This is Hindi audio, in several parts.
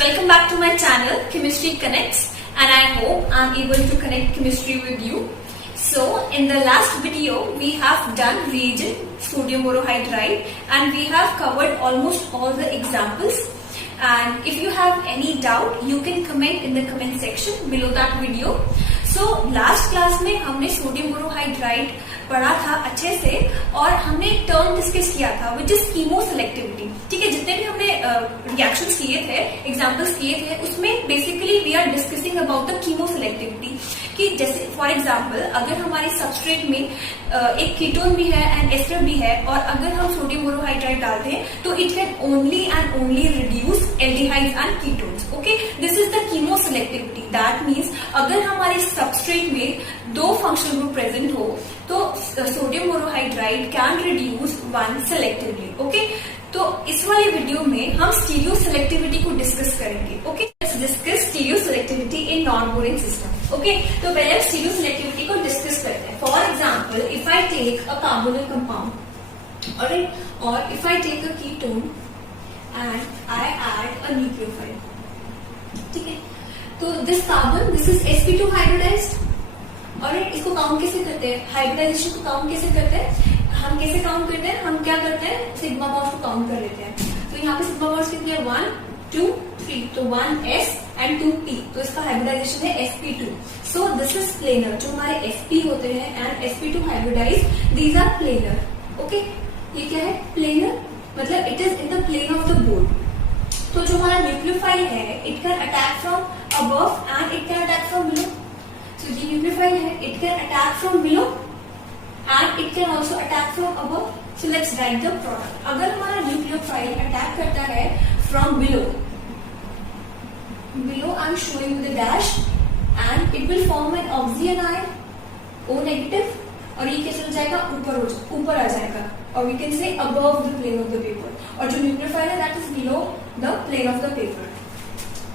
welcome back to my channel Chemistry Connects, and I hope I'm able to connect chemistry with you. So in the last video we have done reagent sodium borohydride and we have covered almost all the examples, and if you have any doubt you can comment in the comment section below that video. So last class में हमने सोडियम बोरोहाइड्राइड पढ़ा था अच्छे से और हमने एक टर्म डिस्कस किया था विच इज कीमो सेलेक्टिविटी. ठीक है, जितने भी हमने रिएक्शंस किए थे, एग्जांपल्स किए थे, उसमें basically we are discussing about the chemoselectivity कि जैसे फॉर एग्जांपल अगर हमारे सबस्ट्रेट में एक कीटोन भी है एंड एस्टर भी है और अगर हम सोडियम बोरोहाइड्राइड डालते हैं तो it can only and only reduce aldehydes and ketones. Okay, this is the chemo selectivity. That means अगर हमारे सबस्ट्रेट में दो फंक्शनल ग्रुप प्रेजेंट हो तो sodium borohydride can reduce one selectively. Okay, तो इस वाले वीडियो में हम स्टीरियो सेलेक्टिविटी को डिस्कस करेंगे. Okay, let's discuss stereo selectivity in non boring system. Okay, तो पहले हम स्टीरियो सेलेक्टिविटी को डिस्कस करते हैं. For example if I take a carbonyl compound, all, right if I take a ketone and I add a nucleophile. ठीक है, तो this carbon, this is sp2 hybridised. और इसको काउंट कैसे करते हैं? हाइब्रिडाइजेशन को काउंट कैसे करते हैं? हम कैसे काउंट करते हैं? हम क्या करते हैं, सिग्मा बॉन्ड्स को काउंट कर लेते हैं. तो यहाँ पे सिग्मा बॉन्ड्स कितने हैं? 1 2 3, तो 1s एंड 2p, तो इसका हाइब्रिडाइजेशन है sp2. So this is planar. जो हमारे sp होते हैं and sp2 hybridise, these are planar. Okay, ये क्या है? प्लेनर मतलब it is in the plane of the board. तो जो हमारा न्यूक्लियोफाइल है it can attack from above and it can attack from below. So ये न्यूक्लियोफाइल है, it can attack from below and it can also attack from above. So let's write the product. अगर हमारा न्यूक्लियोफाइल अटैक करता है from below, I'm showing you the dash, and it will form an oxygen ion, O negative, और ये क्या चल जाएगा? ऊपर आ जाएगा, और we can say above the plane of the paper. और जो न्यूक्लियोफाइल है that is below the plane of the paper.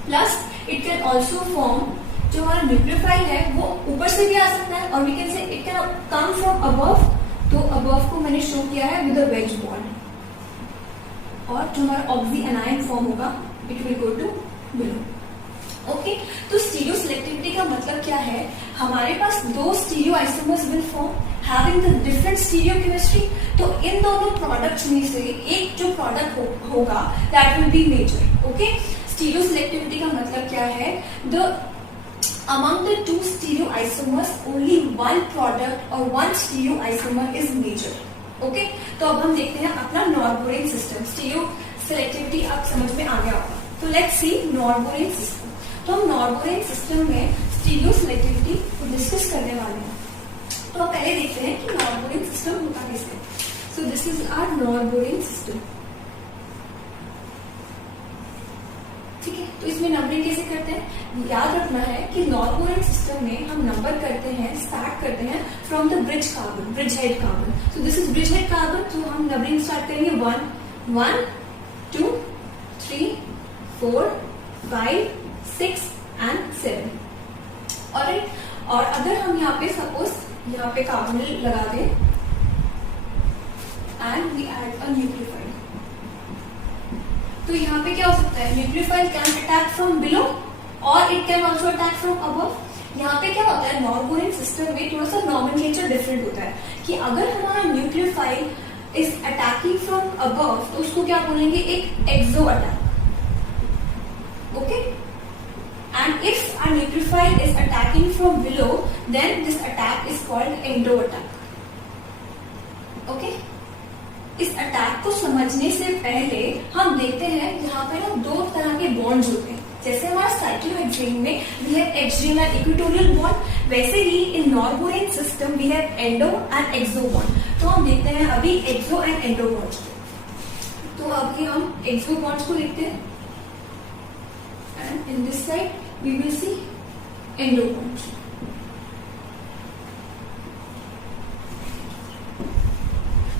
Plus it can also form, जो हमारा न्यूक्लियोफाइल है वो ऊपर से भी आ सकता है और we can say it can come from above. तो अबव को मैंने शो किया है विद अ वेज बॉन्ड, और जो हमारा ऑक्सी एनायन फॉर्म होगा it will go to below. Okay, तो स्टीरियो सिलेक्टिविटी का मतलब क्या है? हमारे पास दो stereoisomers will form having the different stereochemistry. तो इन दोनों प्रोडक्ट्स में से एक जो प्रोडक्ट होगा that will be major. Okay, stereoselectivity का मतलब क्या है? The among the two stereoisomers only one product or one stereoisomer is major. Okay, तो अब हम देखते हैं अपना नॉन-बोरिंग सिस्टम. स्टीरियो सिलेक्टिविटी आप समझ में आ गया होगा. तो लेट्स सी नॉन-बोरिंग सिस्टम. तो हम नॉन-बोरिंग सिस्टम में स्टीरियो सिलेक्टिविटी को डिस्कस करने वाले हैं. तो अब पहले देखते हैं कि नॉन-बोरिंग सिस्टम होता कैसे. So this is our non-boring system. ठीक है, तो इसमें नंबरिंग कैसे करते हैं? याद रखना है कि नॉन-बोरिंग सिस्टम में हम नंबर करते हैं, स्टार्ट करते हैं from the bridge carbon, bridge head carbon. So this is bridge head carbon. तो हम नंबरिंग स्टार्ट करेंगे 1 1 2 3 4 5 6 एंड 7. ऑलराइट, और अगर हम यहाँ पे सपोज यहाँ पे कार्बोनिल लगा दें and we add a nucleophile, तो यहाँ पे क्या हो सकता है? Nucleophile can attack from below और it can also attack from above. यहाँ पे क्या होता है? नॉन-बोरिंग सिस्टम में थोड़ा सा नॉमेनक्लेचर डिफरेंट होता है कि अगर हमारा nucleophile is attacking from above तो उसको क्या बोलेंगे? एक exo attack. Okay, and if a nucleophile is attacking from below then this attack is called endo attack. Okay, इस अटैक को समझने से पहले हम देखते हैं यहाँ पे ना दो तरह के बॉन्ड्स होते हैं. जैसे हमारा साइक्लोहेक्सेन में we have axial and equatorial bond, वैसे ही in non boring system we have endo and exo bond. तो हम देखते हैं अभी एक्सो एंड एंडो बॉन्ड्स को. तो अभी हम एक्सो बॉन्ड्स को देखते हैं and in this side we will see endo bonds.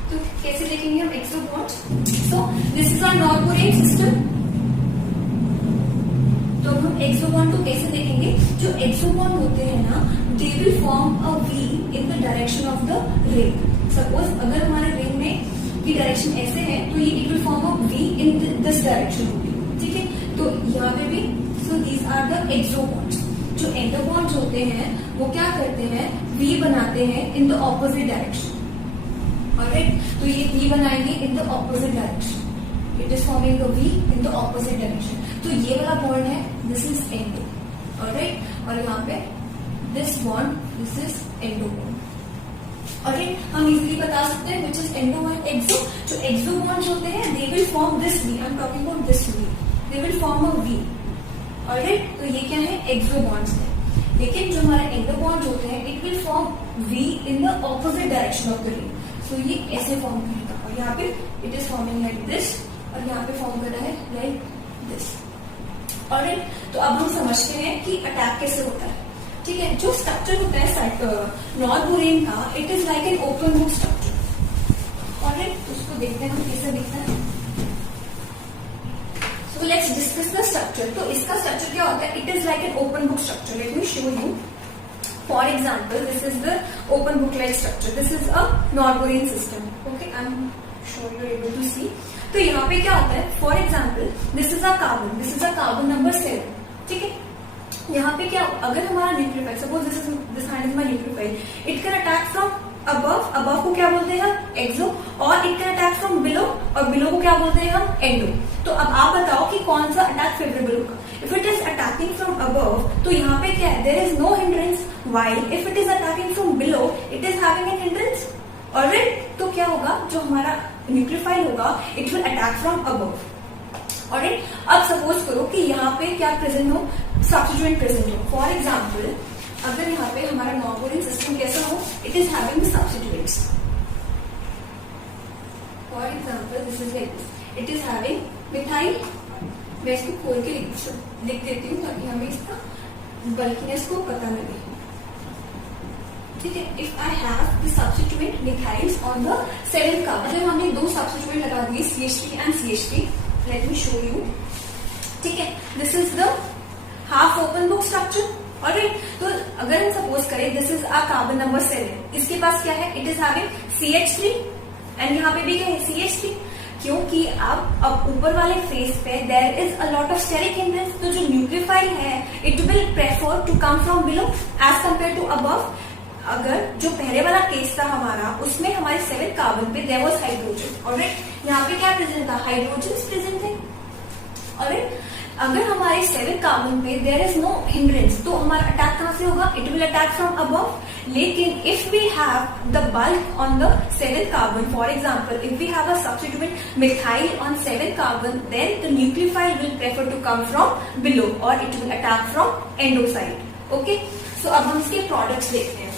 तो कैसे देखेंगे हम exo bonds? So this is our non-boring system. तो हम एक्सो बॉन्ड को कैसे देखेंगे? जो एक्सो बॉन्ड होते हैं ना, they will form a V in the direction of the ring. Suppose अगर हमारे रिंग में की डायरेक्शन ऐसे है तो ये it will form a V in this direction होगी. ठीक है, तो यहाँ पे भी, so these are the exo bonds. जो एंडो बॉन्ड्स होते हैं वो क्या करते हैं, वी बनाते हैं in the opposite direction. Alright, तो ये वी बनाएंगे in the opposite direction, it is forming the V in the opposite direction. तो ये वाला बॉन्ड है, दिस इज एंडो। ऑलराइट, और यहाँ पे this bond, this is endo bond. Alright, हम इजीली बता सकते हैं which is endo and exo. जो एक्सो बॉन्ड्स होते हैं they will form this V, I am talking about this V, they will form a V. Alright, तो ये क्या है, एक्सो बॉन्ड्स है। लेकिन जो हमारे एंडो बॉन्ड्स होते हैं it will form we in the opposite direction of the ring. So ये ऐसे फॉर्म करेगा, और यहाँ पे it is forming like this, और यहाँ पे फॉर्म कर रहा है लाइक दिस। ऑलराइट, तो अब हम समझते हैं कि अटैक कैसे होता है। ठीक है, जो स्ट्रक्चर होता है नॉर्बोरेन का, it is like an open book structure. All, right उसको देखते हैं हम कैसे दिखता है। So let's discuss the structure. तो इसका स्ट्रक्चर क्या होता है, it is like an open book structure. Let me show you. For example, this is the open book like structure, this is a norbornene system. Okay, I am sure you are able to see. तो यहाँ पे क्या होता है, for example this is a carbon, this is a carbon number 7। ठीक है, यहाँ पे क्या, अगर हमारा nucleophile, suppose this hand is my nucleophile, it can attack from above, above को क्या बोलते हैं हम, एक्सो, और it can attack from below, और बिलो को क्या बोलते हैं हम, एंडो। तो अब आप बताओ कि कौन सा अटैक फेवरेबल होगा। If it is attacking from above, तो यहाँ पे क्या है, there is no hindrance, while if it is attacking from below, it is having an hindrance. Alright, तो क्या होगा, जो हमारा न्यूक्लियोफाइल होगा it will attack from above. Alright, अब सपोज करो कि यहाँ पे क्या प्रेजेंट हो, सब्स्टिट्यूएंट प्रेजेंट हो। फॉर एग्जाम्पल, अगर यहाँ पे हमारा नॉर्बोरेन सिस्टम कैसा हो, it is having the substituents. For example this is like this, it is having methyl. मैं इसको खोल के लिख देती हूँ ताकि हमें इसका बल्कीनेस को पता लगे। ठीक है, if I have the substituent methyls on the 7th carbon, अगर हमने दो सब्स्टिट्यूएंट लगा दिए CH3 and CH3, let me show you. ठीक है, this is the half open book structure. All, right अगर हम सपोज करें this is a carbon number 7, इसके पास क्या है, it is having CH3, and यहाँ पे भी क्या है, CH3। क्योंकि अब ऊपर वाले फेस पे there is a lot of steric hindrance, तो जो न्यूक्लियोफाइल है it will prefer to come from below as compare to above. अगर जो पहले वाला केस था हमारा, उसमें हमारे 7th कार्बन पे देयर वाज हाइड्रोजन। ऑलराइट, यहाँ पे क्या प्रेजेंट था, हाइड्रोजन प्रेजेंट थे। ऑलराइट, अगर हमारे 7th कार्बन पे देयर इज नो हिंड्रेंस, तो हमारा अटैक कहां से होगा, it will attack from above. लेकिन if we have the bulk on the 7th carbon, for example if we have a substituent methyl on 7th carbon, then the nucleophile will prefer to come from below और it will attack from endo side. Okay, so अब हम इसके प्रोडक्ट्स देखते हैं।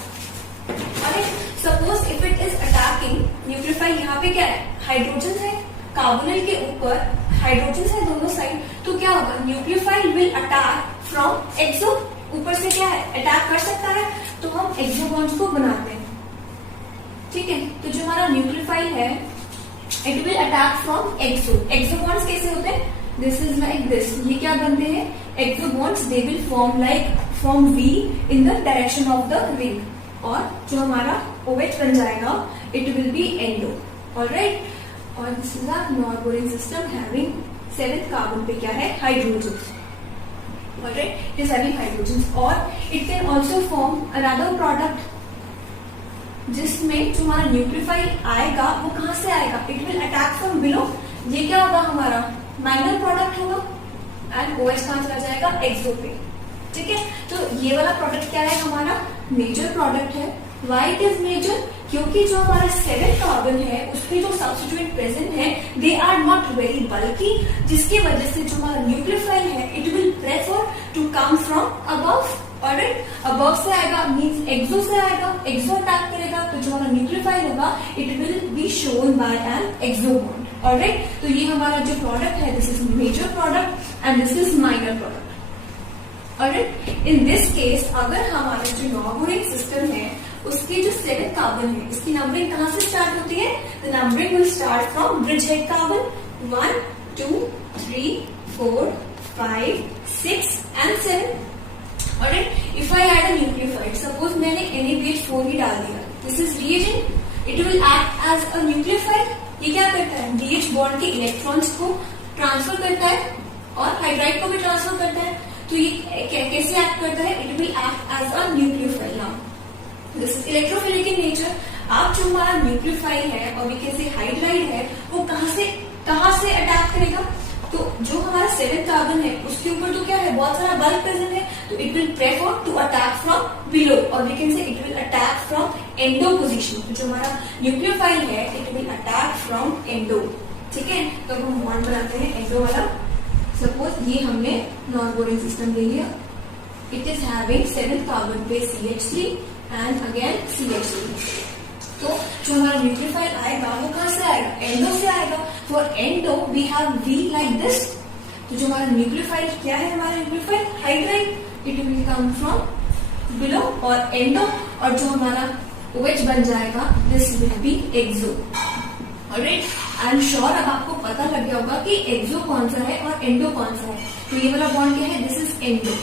Suppose if it is attacking nucleophile, यहाँ पे क्या है, हाइड्रोजन है, कार्बोनिल के ऊपर हाइड्रोजन है दोनों साइड, तो क्या होगा, न्यूक्लियोफाइल विल अटैक फ्रॉम एक्सो, ऊपर से क्या है, अटैक कर सकता है, तो हम एक्सो बॉन्ड्स को बनाते हैं। ठीक है, तो जो हमारा न्यूक्लियोफाइल है it will attack from exo. Exo bonds कैसे होते हैं, दिस इज लाइक दिस, ये क्या बनते हैं, exo bonds, they will form we in the direction of the ring, और जो हमारा OH बन जाएगा it will be endo. Alright, और this is a norbornene system having 7th carbon पे क्या है, hydrogen. Alright, it is having hydrogen, और it can also form another product, जिसमें जो हमारा न्यूक्लियोफाइल आएगा वो कहां से आएगा, it will attack from below. ये क्या होगा, हमारा माइनर प्रोडक्ट होगा, एंड OH कहां चला जाएगा, एक्सो पे। ठीक है, तो ये वाला प्रोडक्ट क्या है, हमारा मेजर प्रोडक्ट है। व्हाई इट इज मेजर, क्योंकि जो हमारा 7th कार्बन है उसके जो सब्स्टिट्यूएंट प्रेजेंट है they are not very bulky, जिसकी वजह से जो हमारा न्यूक्लियोफाइल है it will prefer to come from above. Alright, above से आएगा मींस एक्सो से आएगा, एक्सो अटैक करेगा, तो जो हमारा न्यूक्लियोफाइल होगा it will be shown by an exo bond. Alright, तो ये हमारा जो प्रोडक्ट है this is major product and this is minor product. Alright, in this case अगर हमारा जो नॉर्बोरेन सिस्टम है उसकी जो 7th कार्बन है इसकी नंबरिंग कहां से स्टार्ट होती है, the numbering will start from bridge head carbon 1 2 3 4 5 6 and 7. Alright, if I add a nucleophile, suppose मैंने NaBH4 ही डाल दिया, this is reagent, it will act as a nucleophile. ये क्या करता है, BH बॉन्ड के इलेक्ट्रॉन्स को ट्रांसफर करता है और हाइड्राइड को भी ट्रांसफर तो ये कैसे एक्ट करता है? It will act as a nucleophile. Now this is electrophilic in nature. आप जो हमारा न्यूक्लियोफाइल है और वी कैन से हाइड्राइड है, वो कहां से अटैक करेगा? तो जो हमारा 7th कार्बन है उसके ऊपर तो क्या है, बहुत सारा बल्क प्रेजेंट है, तो it will prefer to attack from below, और we can say it will attack from endo position. तो जो हमारा न्यूक्लियोफाइल है it will attack from endo. ठीक है, तो अब हम बॉन्ड बनाते हैं एंडो वाला। सपोज ये हमने नॉन बोरिंग सिस्टम ले लिया, it is having 7th carbon पे CH3 एंड अगेन CH3। तो जो हमारा न्यूक्लियोफाइल आएगा वो कहां से आएगा? एंडो से आएगा। फॉर endo we have V like this. तो जो हमारा न्यूक्लियोफाइल क्या है, हमारा nucleophile hydride, it will come from below और एंडो, और जो हमारा OH बन जाएगा this will be exo. Alright, I am sure अब आपको पता लग गया होगा कि एक्सो कौन सा है और एंडो कौन सा है। तो ये वाला बॉन्ड क्या है? दिस इज एंडो,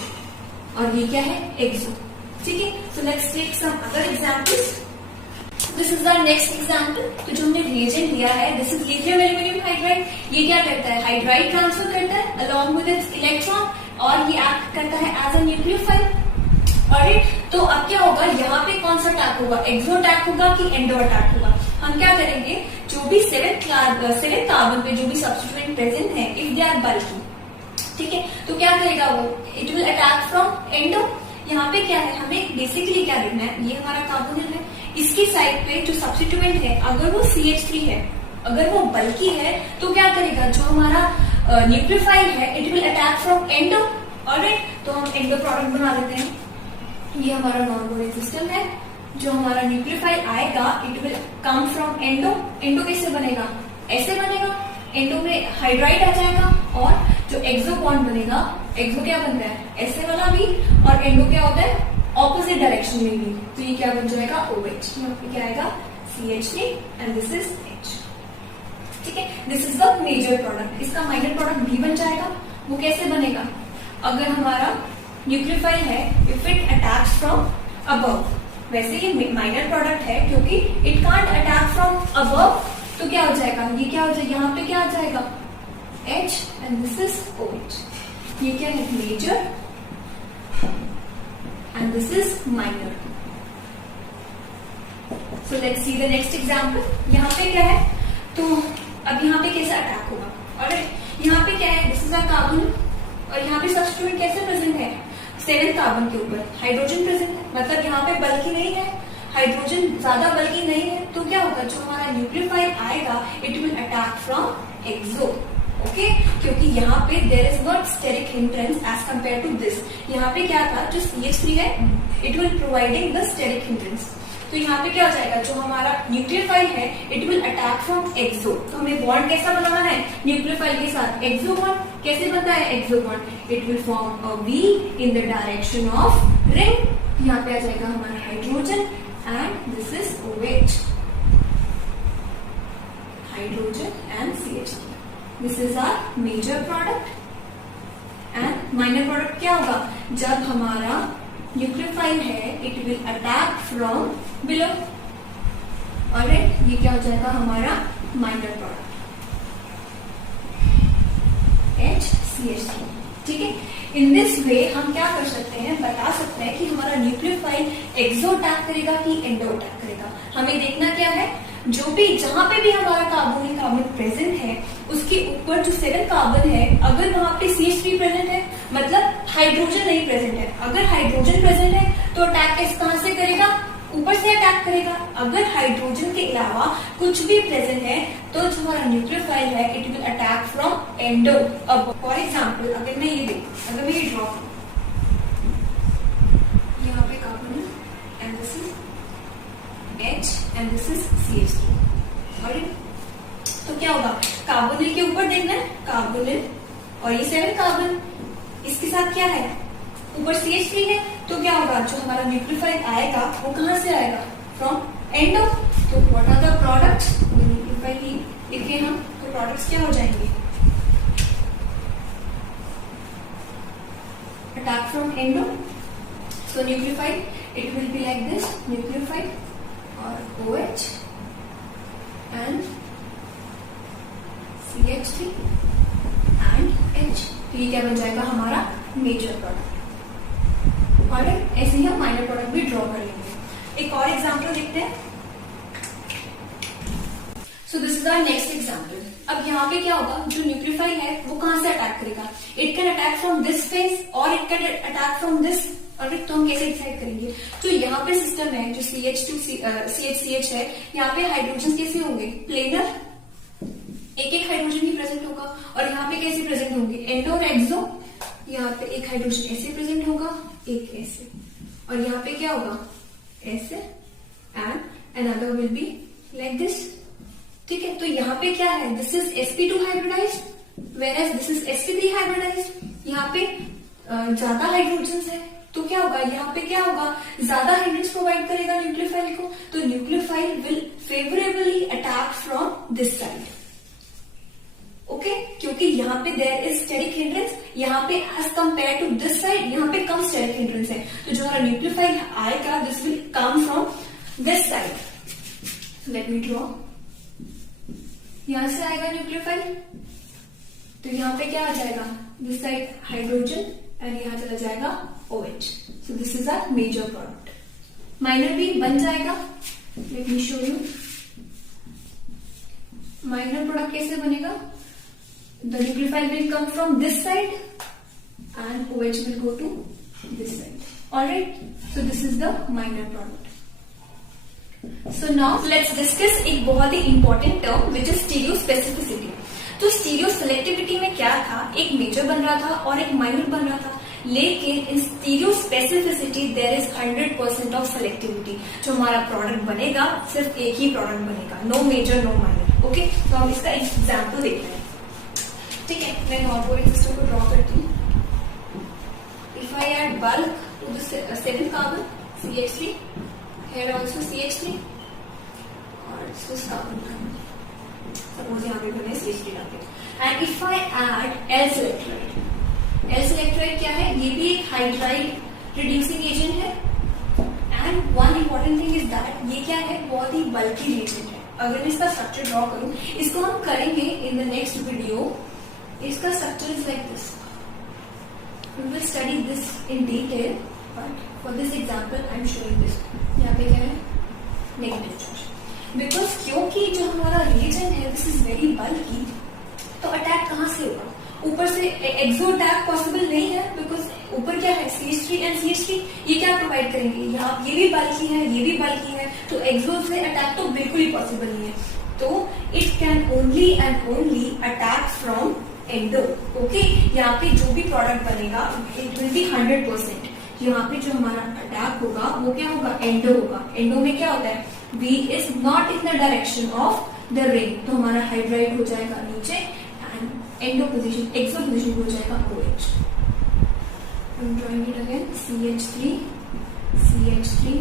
और ये क्या है? एक्सो। ठीक है, so let's take some other examples. This is the next example. तो जो हमने रिएजेंट लिया है this is lithium aluminium hydride. ये क्या करता है? हाइड्राइड ट्रांसफर करता है अलॉन्ग विद इट्स इलेक्ट्रॉन, और ये एक्ट करता है एज अ न्यूक्लियोफाइल। ऑलराइट, तो अब क्या होगा, यहाँ पे कौन सा अटैक होगा? एक्सो अटैक होगा कि एंडो अटैक होगा? हम क्या करेंगे, जो भी 7th कार्बन पे जो भी सब्स्टिट्यूएंट प्रेजेंट है, इफ दे आर बल्की, ठीक है, तो क्या करेगा वो? It will attack from endo. यहाँ पे क्या है, हमें बेसिकली क्या देखना है, ये हमारा कार्बोनिल है, इसकी साइड पे जो सब्स्टिट्यूएंट है अगर वो CH3 है, अगर वो बल्की है, तो क्या करेगा, जो हमारा न्यूक्लियोफाइल है it will attack from endo. Alright, तो हम एंडो प्रोडक्ट बना लेते हैं। ये हमारा नॉन बोरिंग सिस्टम है। जो हमारा न्यूक्लियोफाइल आएगा it will come from endo. Endo कैसे बनेगा? ऐसे बनेगा, एंडो में हाइड्राइड आ जाएगा, और जो एक्सो बॉन्ड बनेगा, एक्सो क्या बनता है? ऐसे वाला भी, और एंडो क्या होता है? ऑपोजिट डायरेक्शन में भी। तो ये क्या बन जाएगा? OH। यहाँ पे क्या आएगा? CH3 and this is H। ठीक है, this is the major product. इसका माइनर प्रोडक्ट भी बन जाएगा। वो कैसे बनेगा? अगर हमारा न्यूक्लियोफाइल है, if it attacks from above, वैसे ये माइनर प्रोडक्ट है क्योंकि it can't attack from above, तो क्या हो जाएगा? ये क्या हो जाएगा? यहाँ पे क्या आ जाएगा? H and this is OH। ये क्या है? Major and this is minor. So let's see the next example. यहाँ पे क्या है? तो अब यहाँ पे कैसे अटैक होगा? और यहाँ पे क्या है? This is a carbon, और यहाँ पे सब्स्टिट्यूएंट कैसे प्रेजेंट है? 7th कार्बन के ऊपर हाइड्रोजन प्रेजेंट है, मतलब यहाँ पे बल्कि नहीं है, हाइड्रोजन ज्यादा बल्कि नहीं है, तो क्या होगा? जो हमारा न्यूक्लियोफाइल आएगा it will attack from exo. Okay, क्योंकि यहाँ पे there is not steric hindrance as compare to this. यहाँ पे क्या था? जो CH3 है it will providing the steric hindrance. तो यहाँ पे क्या हो जाएगा? जो हमारा न्यूक्लियोफाइल है it will attack from exo. तो हमें बॉन्ड कैसा बनाना है न्यूक्लियोफाइल के साथ? Exo bond. कैसे बनता है exo bond? It will form a V in the direction of ring. यहाँ पे आ जाएगा हमारा hydrogen and this is OH, hydrogen and CH3। This is our major product and minor product क्या होगा? जब हमारा न्यूक्लियोफाइल है it will attack from below। Alright, ये क्या हो जाएगा? हमारा minor product HCH3। ठीक है, इन दिस वे हम क्या कर सकते हैं, बता सकते हैं कि हमारा न्यूक्लियोफाइल एक्सो अटैक करेगा कि एंडो अटैक करेगा। हमें देखना क्या है, जो भी जहां पे भी हमारा कार्बोनिल कार्बन प्रेजेंट है उसके ऊपर जो 7th कार्बन है, अगर वहां पे CH3 प्रेजेंट है, मतलब हाइड्रोजन नहीं प्रेजेंट है, अगर हाइड्रोजन प्रेजेंट है तो अटैक कहां से करेगा? ऊपर से अटैक करेगा। अगर हाइड्रोजन के अलावा कुछ भी प्रेजेंट है तो जो हमारा न्यूक्लियोफाइल है it will attack from endo. अब फॉर एग्जाम्पल अगर मैं ये देखूं, अगर मैं ये ड्रॉ करूं, यहाँ पे carbonyl and this is H and this is CH3। Alright, तो क्या होगा? कार्बोनिल के ऊपर देखना है, कार्बोनिल और ये 7th कार्बन, इसके साथ क्या है? ऊपर CH3 है, तो क्या होगा? जो हमारा न्यूक्लियोफाइल आएगा वो कहां से आएगा? From endo. तो what are the products? Nucleophile लिखे हम, तो प्रोडक्ट्स क्या हो जाएंगे? Attack from endo. So nucleophile it will be like this, nucleophile और OH and CH3 and H। तो ये क्या बन जाएगा? हमारा मेजर प्रोडक्ट। और ऐसे ही हम माइनर प्रोडक्ट भी ड्रॉ कर लेंगे। एक और एग्जाम्पल देखते हैं। So this is our next example. अब यहाँ पे क्या होगा, जो न्यूक्लियोफाइल है वो कहां से अटैक करेगा, it can attack from this face और it can attack from this. और तो हम कैसे डिसाइड करेंगे, तो यहाँ पे सिस्टम है जो CH2CH है, यहाँ पे हाइड्रोजन कैसे होंगे, प्लेनर, एक एक हाइड्रोजन ही प्रेजेंट होगा। और यहाँ पे कैसे प्रेजेंट होंगे, एंडो और एक्सो। यहाँ पे एक हाइड्रोजन ऐसे प्रेजेंट होगा, एक ऐसे, और यहाँ पे क्या होगा, ऐसे, and another will be like this. ठीक है, तो यहाँ पे क्या है, this is sp2 hybridised whereas this is sp3 hybridised. यहाँ पे ज्यादा हाइड्रोजन है, तो क्या होगा, यहाँ पे क्या होगा, ज्यादा हाइड्रोजन प्रोवाइड करेगा न्यूक्लियोफाइल को, तो nucleophile will favourably attack from this side. Okay, क्योंकि यहाँ पे देयर इज स्टेरिक हिंड्रेंस, यहाँ पे as compare to this side यहाँ पे कम स्टेरिक हिंड्रेंस है, तो जो हमारा न्यूक्लियोफाइल आएगा this will come from this side. Let me draw, यहां से आएगा न्यूक्लियोफाइल, तो यहाँ पे क्या आ जाएगा, दिस साइड हाइड्रोजन एंड यहाँ चला जाएगा OH। So this is our major product. Minor भी बन जाएगा, let me show you. Minor product कैसे बनेगा, the nucleophile will come from this side and OH will go to this side. Alright, so this is the minor product. So now let's discuss एक बहुत ही important term which is stereospecificity. तो स्टीरियो सेलेक्टिविटी में क्या था, एक मेजर बन रहा था और एक माइनर बन रहा था, लेकिन in stereo specificity there is 100% of selectivity. जो हमारा प्रोडक्ट बनेगा सिर्फ एक ही प्रोडक्ट बनेगा, no major no minor. Okay, तो हम इसका एग्जाम्पल देख रहे हैं। ठीक है, मैं नॉर्मल सिस्टम को ड्रॉ करती हूँ। If I add bulk to the 7th carbon CH3, here also CH3 और this carbon, suppose यहाँ पे बने CH3 डालते हैं। and if I add L selectride क्या है, ये भी एक हाइड्राइड रिड्यूसिंग एजेंट है, and one important thing is that ये क्या है, बहुत ही बल्की एजेंट है। अगर मैं इसका स्ट्रक्चर ड्रॉ करूं, इसको हम करेंगे इन द नेक्स्ट वीडियो। इसका structure is like this, we will study this in detail, but for this example I am showing this. यहाँ पे क्या है, नेगेटिव चार्ज, बिकॉज क्योंकि जो हमारा रिएजेंट है दिस इज वेरी बल्की, तो अटैक कहां से होगा, ऊपर से एक्सो अटैक पॉसिबल नहीं है, बिकॉज ऊपर क्या है CH3 एंड CH3, ये क्या प्रोवाइड करेंगे, यहाँ ये भी बल्की है ये भी बल्की है, तो एक्सो से अटैक तो बिल्कुल ही पॉसिबल नहीं है। तो it can only and only attack from endo. Okay, यहाँ पे जो भी प्रोडक्ट बनेगा इट विल बी 100%। यहाँ पे जो हमारा अटैक होगा वो क्या होगा, एंडो होगा। एंडो में क्या होता है, V is not in the direction of the ring, तो हमारा हाइड्राइड हो जाएगा नीचे and endo position, exo position हो जाएगा OH। Drawing it again, CH3 CH3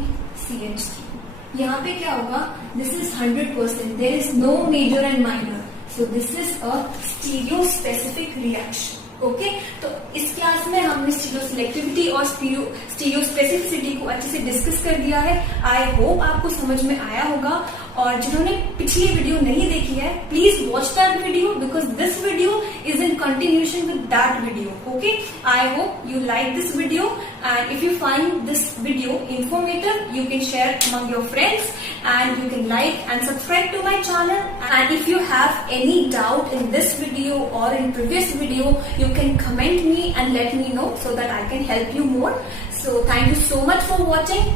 CH3। यहाँ पे क्या होगा, this is 100%, there is no major and minor, so this is a stereospecific reaction. Okay, तो इस क्लास में हमने स्टीरियो सिलेक्टिविटी और स्टीरियो स्पेसिफिसिटी को अच्छे से डिस्कस कर दिया है। आई होप आपको समझ में आया होगा, और जिन्होंने पिछली वीडियो नहीं देखी है please watch that video, because this video is in continuation with that video. Okay, I hope you like this video, and if you find this video informative you can share among your friends, and you can like and subscribe to my channel. And if you have any doubt in this video or in previous video, you can comment me and let me know so that I can help you more. So thank you so much for watching.